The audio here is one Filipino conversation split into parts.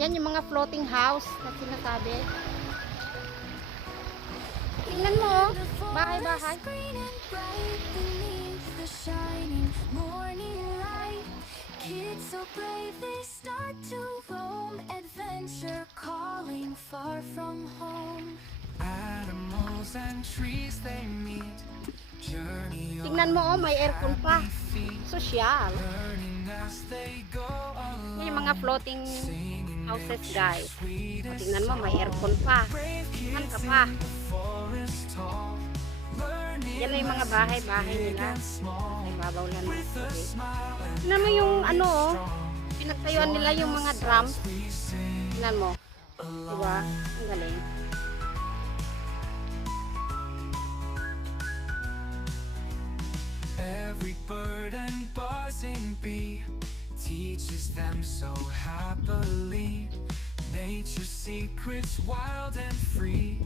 Yan yung mga floating house na sinasabi. Tingnan mo, oh. Bahay-bahay. Kids so brave, they start to roam. Adventure calling far from home. Animals and trees they meet. Journey Tingnan mo, oh, may aircon pa. Sosyal. learning as they go along. Yan yung mga floating houses, guys. O, tingnan mo, may aircon pa. Tingnan ka pa. Forest tall, learning Yan na yung mga bahay-bahay nila. Ay, babaw lang ng tubig. Tingnan mo yung ano, oh. Pinagtayuan nila yung mga drums. Tingnan mo. Diba? Ang galing. every bird and buzzing bee teaches them so happily. Nature's secrets wild and free,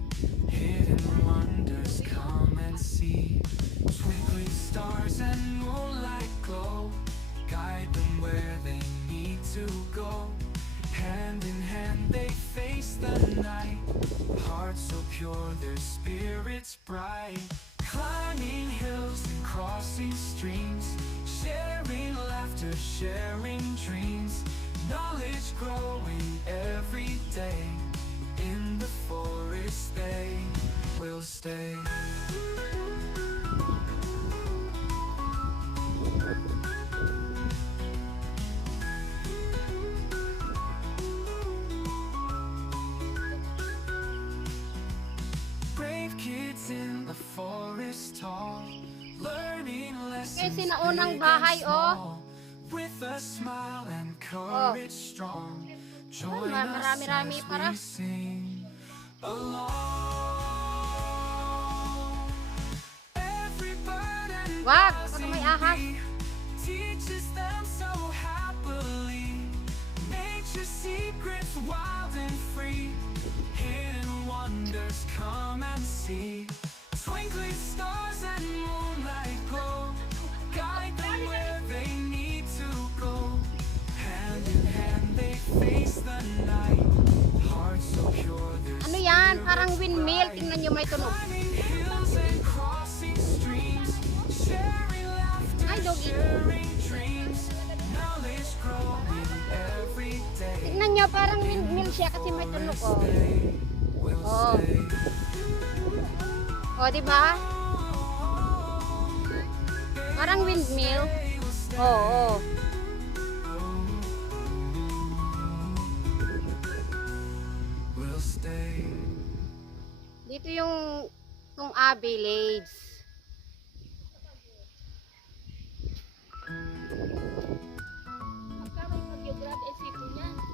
hidden wonders come and see. Twinkling stars and moonlight glow, guide them where they need to go. Hand in hand they face the night, hearts so pure their spirits bright. Climbing hills and crossing streams, sharing laughter, sharing dreams. Knowledge growing every day, in the forest they will stay. Brave kids in the forest tall, learning lessons Kasi naunang big bahay, and oh. small. With a smile and courage strong, join us marami-rami as para. we sing along. Every bird and Wag, baka buzzing may ahas. bee teaches them so happily. Nature's secrets wild and free, hidden wonders come and see. Twinkling stars and moonlight glow, guide them where they need to go. Hand in hand they face the night, hearts so pure their Ano yan? Parang windmill. Tingnan nyo, may tunog. climbing hills and crossing streams, sharing laughter, Ay, doggy. sharing dreams. Knowledge growing every day. Tingnan nyo, parang windmill siya kasi may tunog, oh. We'll Oh. stay. O, diba? Parang windmill. Oo. We'll stay. Dito yung village.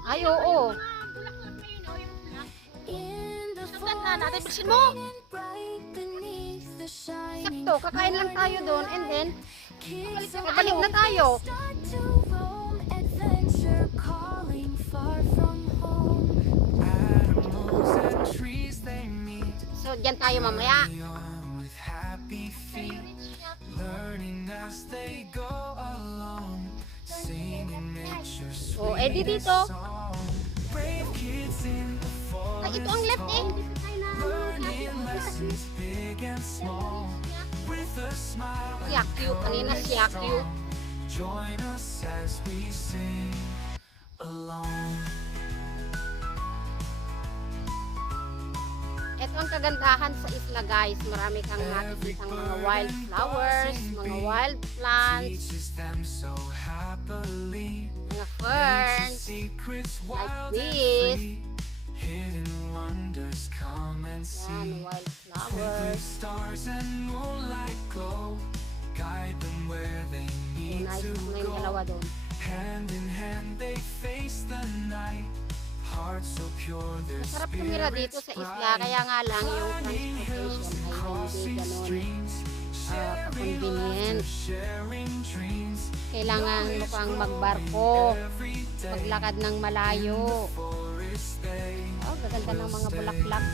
Ay, oo. Natin, bilsin mo! Sakto, kakain lang tayo doon and then babalik na tayo. Animals and trees they meet, So, dyan tayo mamaya. on with happy feet, learning as they go along, singing nature's O, edi sweetest dito. song. Brave kids in the Ay, ito forest ang left eh. tall, learning lessons big and small. With a smile and Siyak you, kanina courage siyak you. strong, join us as we sing along. Ito ang kagandahan sa isla, guys. Marami kang makikita mga wildflowers, mga wild plants, Teaches them so happily. mga ferns, Secrets like wild and this. free. Hidden wonders come and Yan, see. Twinkling wildflowers. stars and moonlight glow, guide them where they need Nice to na yung go. dalawa doon. Hand in hand they face the night, hearts so pure their Masarap tumira dito spirits sa isla, bright. kaya nga lang yung Climbing hills transportation and ay crossing hindi ganun streams, sharing convenient. laughter, sharing dreams. Kailangan mo pang magbarko, Every day, maglakad ng malayo. forest they Oh, gaganda ng mga bulaklak.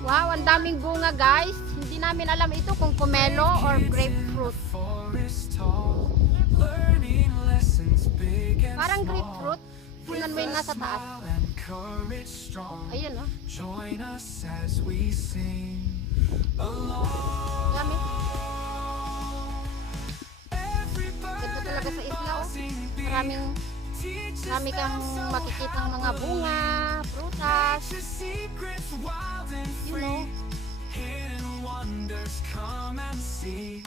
Wow, ang daming bunga, guys. Hindi namin alam ito kung pomelo or grapefruit. Forest tall, learning lessons big and Parang small. grapefruit. Tingnan mo yung nasa taas. Smile and courage strong. Ayun, oh. Join us as we sing along. Gamit. Everybody Ganda talaga sa isla, oh. sing bee. Marami kang makikitang mga bunga, prutas, Your secrets wild and you free. know. Hidden wonders, come and see.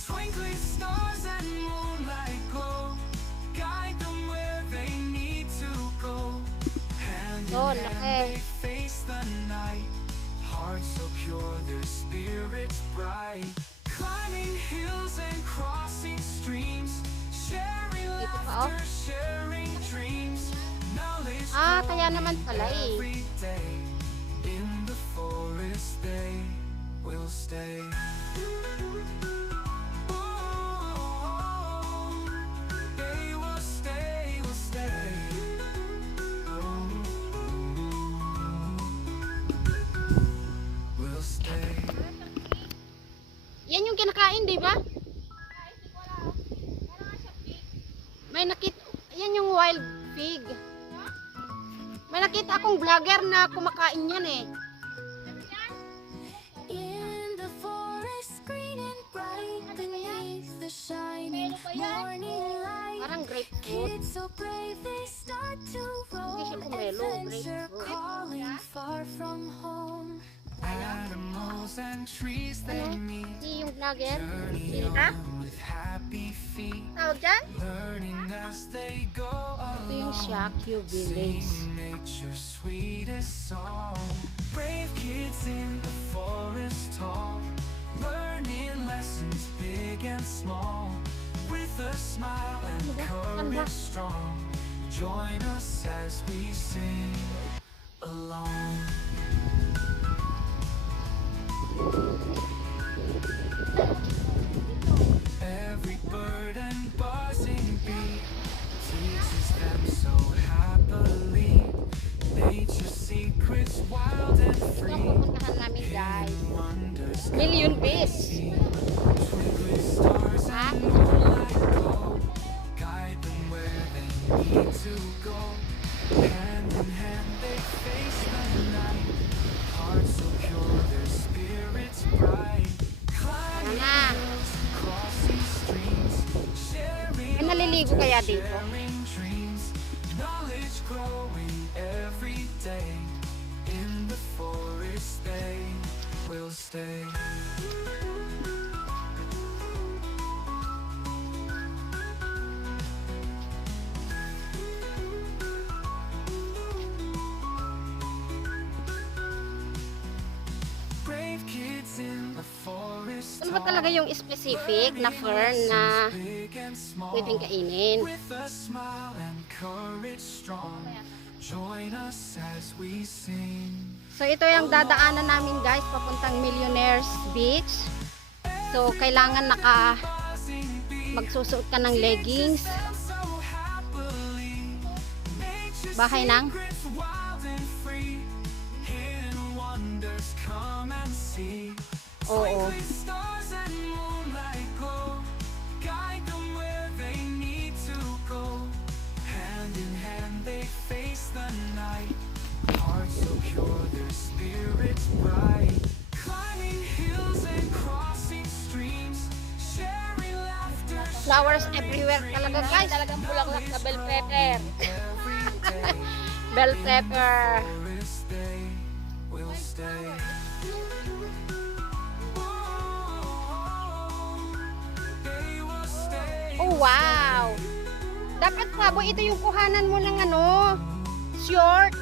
Twinkling stars and moonlight glow. Guide them where they need to go. Hand Oh, in hand laki. they face the night. Hearts so pure, their spirits bright. Climbing hills and crossing streams. Sharing Dito pa, oh. laughter, sharing dreams. Knowledge Kaya naman pala eh. every day. In the forest they will stay. They will stay, will stay. Will stay. Yan yung kinakain, di ba? May nakita, yan yung wild pig. May nakita akong vlogger na kumakain yan eh. In the forest, green and bright, beneath the shining morning light. Parang grapefruit. Kids so brave, they start to Hindi siya roam, pomelo, adventure grapefruit. calling far from home. Animals and trees they Ano? meet. Si yung vlogger. Journey Sino ka? on with happy feet. Tawag dyan? Learning as they go Ito yung along. Shakyu Village. Sing nature's sweetest song. Brave kids in the forest tall. Learning lessons big and small. With a smile and courage strong. Join us as we sing along. Every bird and buzzing bee teaches them so happily. Nature's secrets wild and Ito ang free. pupuntahan namin guys. Wonders Million fish. twinkling stars Ha? and moonlight glow. Guide them where they need to go. Hand in hand they face the night. Hearts so pure, their spirits bright. Climbing Tama. hills, crossing streams, sharing May naliligo kaya dito? sharing dreams. Knowledge growing every day. In the forest they will stay. Brave kids in the forest Ano ba talaga yung specific na fern na big and small. pwedeng kainin? With a smile and courage strong. Join us as we sing. So ito yung dadaanan namin guys papuntang Millionaires Beach. So kailangan Buzzing bee magsusuot ka ng leggings. so happily. Nature's Bahay ng secrets wild and free. Hidden wonders, come and see. Oo. Twinkling stars and moonlight glow. Guide them where they need to go. Hand in hand they face the night. Hearts so pure, their spirits bright. Climbing hills and crossing streams. Sharing laughter. Flowers everywhere talaga guys. Talagang bulaklak na bell pepper. Every day. Bell pepper. Forest they will stay. They will stay. Oh wow! Dapat sabo ito yung kuhanan mo ng ano, short.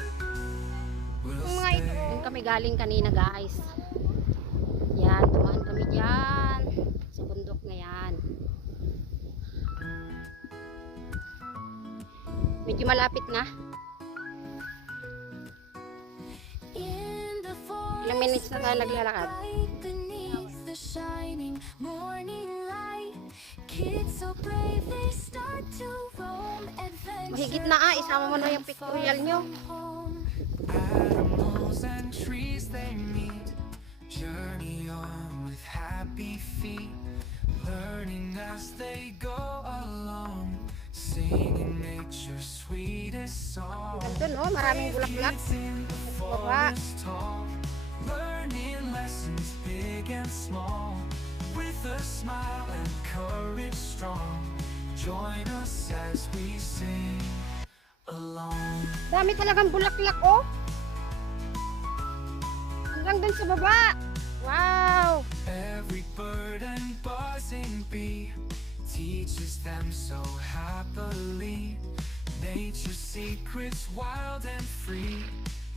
Yung mga ito. Doon kami galing kanina guys. Yan, tumaan kami dyan. Sa bundok na yan. Medyo malapit na. In the forest, Ilang minutes na tayo naglalakad? bright beneath the shining morning light. Kids so brave, they start to roam, adventure Mahigit na isama mo na yung pictorial nyo. home. Animals and trees they meet. Journey on with as they go along, singing nature's sweetest song. Ganito no, maraming bulaklak. Kids in the Baba. forest tall, learning lessons big and small, with a smile and courage strong. Join us as we sing along. Dami talagang bulaklak oh. Hanggang dun sa baba. Wow. Every bird and buzzing bee teaches them so happily. Nature's secrets wild and free,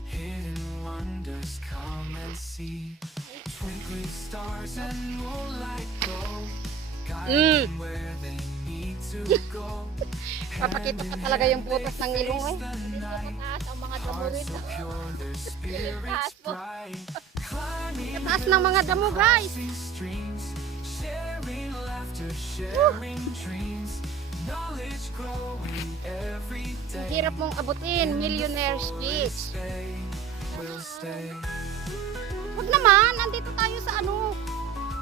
hidden wonders come and see. Twinkling stars and moonlight glow, guiding where they need to go. Papakita pa talaga yung putas ng ilong eh. Mataas ang mga damo Hearts rito. so pure, their spirits bright. Climbing Taas ng mga damo guys. rising streams, sharing laughter, sharing dreams, knowledge growing every Ang day. hirap mong abutin, millionaire speech. Stay, we'll stay. Huwag naman, nandito tayo sa ano,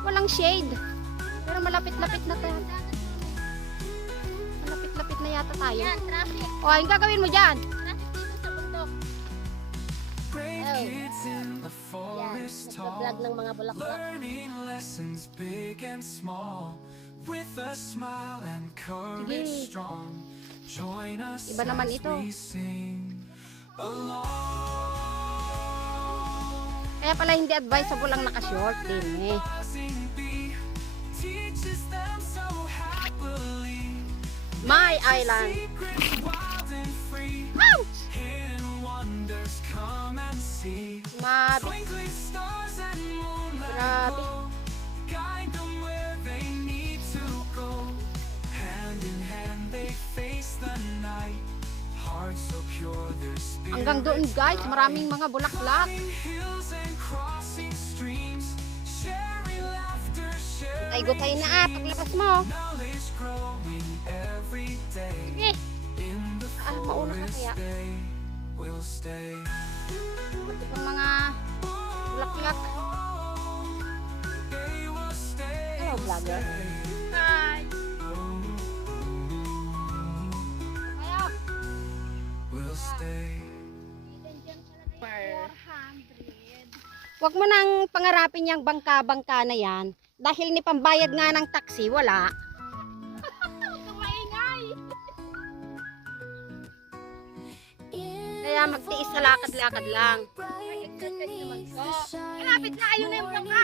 walang shade. Pero malapit-lapit na tayo. Malapit-lapit na yata tayo. Yan, traffic. O, ang gagawin mo dyan? Traffic dito sa bundok. Brave Oh. kids in the Yan, forest tall, nagpa-vlog ng mga bulaklak. learning lessons big and small, with a smile and courage Sige. strong. Join us Iba naman as ito. we sing along. Kaya pala hindi advisable ang naka-short din eh. Buzzing bee teaches them so happily. My island. Secrets wild and free. Ouch! Hidden wonders come and see. Mabit. Twinkling stars and moonlight Grabe. glow, guide them where they need to go. Hand in hand they face the night, hearts so pure their spirits Hanggang doon guys, bright. maraming mga bulaklak. Climbing hills and crossing streams, sharing laughter, Tay-gutay sharing na ah, paglabas mo. knowledge growing every day. Eh, In the mauna ka forest kaya? day, we'll stay. Itong mga bulaklak. They will stay. Hello vlogger. Hi. Ayo. We'll stay. Huwag mo nang pangarapin yung bangka-bangka na yan. Dahil ni pambayad nga ng taxi, wala. Kaya magtiis sa lakad-lakad lang. Bright beneath the Malapit shining na, ayun na yung bangka.